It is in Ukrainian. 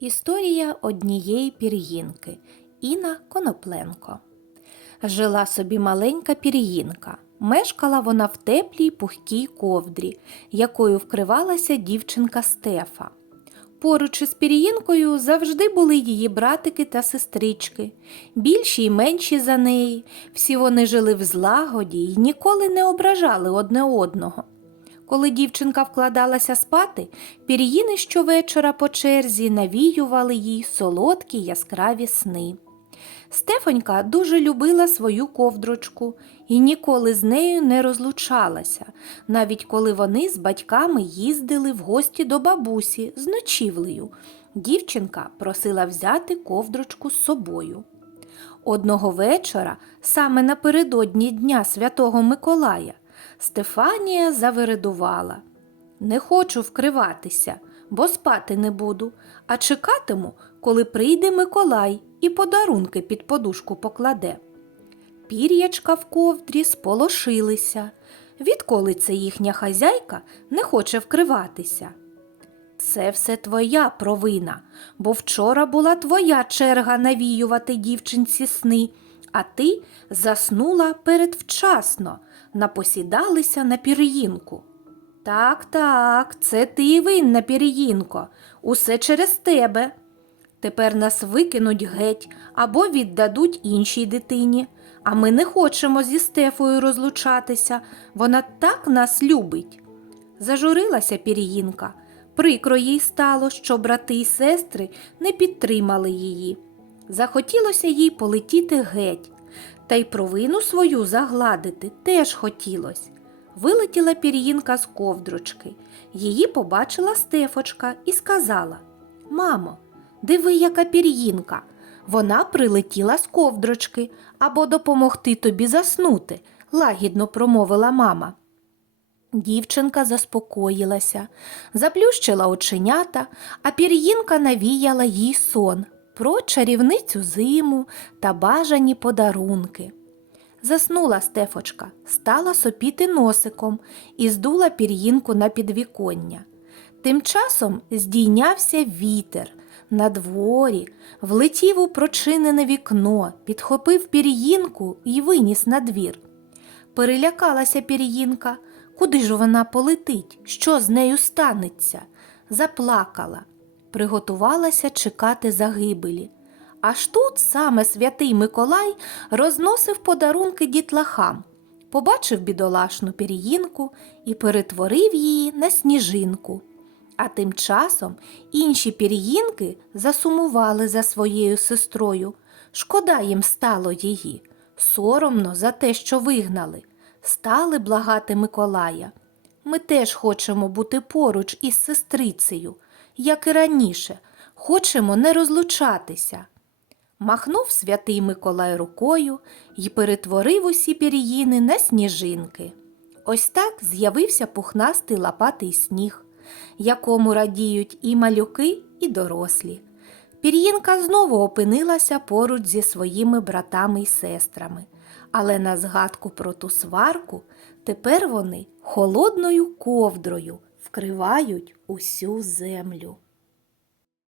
Історія однієї пір'їнки Інна Конопленко. Жила собі маленька пір'їнка. Мешкала вона в теплій пухкій ковдрі, якою вкривалася дівчинка Стефа. Поруч із пір'їнкою завжди були її братики та сестрички, більші й менші за неї. Всі вони жили в злагоді й ніколи не ображали одне одного. Коли дівчинка вкладалася спати, пір'їни щовечора по черзі навіювали їй солодкі яскраві сни. Стефонька дуже любила свою ковдрочку і ніколи з нею не розлучалася, навіть коли вони з батьками їздили в гості до бабусі з ночівлею. Дівчинка просила взяти ковдрочку з собою. Одного вечора, саме напередодні Дня Святого Миколая, Стефанія завередувала. Не хочу вкриватися, бо спати не буду, а чекатиму, коли прийде Миколай і подарунки під подушку покладе. Пір'ячка в ковдрі сполошилися. Відколи це їхня хазяйка не хоче вкриватися. Це все твоя провина, бо вчора була твоя черга навіювати дівчинці сни, а ти заснула передвчасно, напосідалися на пір'їнку. Так, так, це ти винна, пір'їнко, усе через тебе. Тепер нас викинуть геть або віддадуть іншій дитині, а ми не хочемо зі Стефою розлучатися, вона так нас любить. Зажурилася пір'їнка. Прикро їй стало, що брати й сестри не підтримали її. Захотілося їй полетіти геть, та й провину свою загладити теж хотілось. Вилетіла пір'їнка з ковдрочки. Її побачила Стефочка і сказала Мамо, диви, яка пір'їнка. Вона прилетіла з ковдрочки або допомогти тобі заснути, лагідно промовила мама. Дівчинка заспокоїлася, заплющила оченята, а пір'їнка навіяла їй сон про чарівницю зиму та бажані подарунки. Заснула Стефочка, стала сопіти носиком і здула пір'їнку на підвіконня. Тим часом здійнявся вітер. На дворі влетів у прочинене вікно, підхопив пір'їнку і виніс на двір. Перелякалася пір'їнка. Куди ж вона полетить? Що з нею станеться? Заплакала, приготувалася чекати загибелі. Аж тут саме святий Миколай розносив подарунки дітлахам, побачив бідолашну пір'їнку і перетворив її на сніжинку. А тим часом інші пір'їнки засумували за своєю сестрою. Шкода їм стало її, соромно за те, що вигнали, стали благати Миколая. Ми теж хочемо бути поруч із сестрицею, як і раніше, хочемо не розлучатися. Махнув святий Миколай рукою і перетворив усі пір'їни на сніжинки. Ось так з'явився пухнастий лопатий сніг, якому радіють і малюки, і дорослі. Пір'їнка знову опинилася поруч зі своїми братами й сестрами, але на згадку про ту сварку тепер вони холодною ковдрою вкривають усю землю.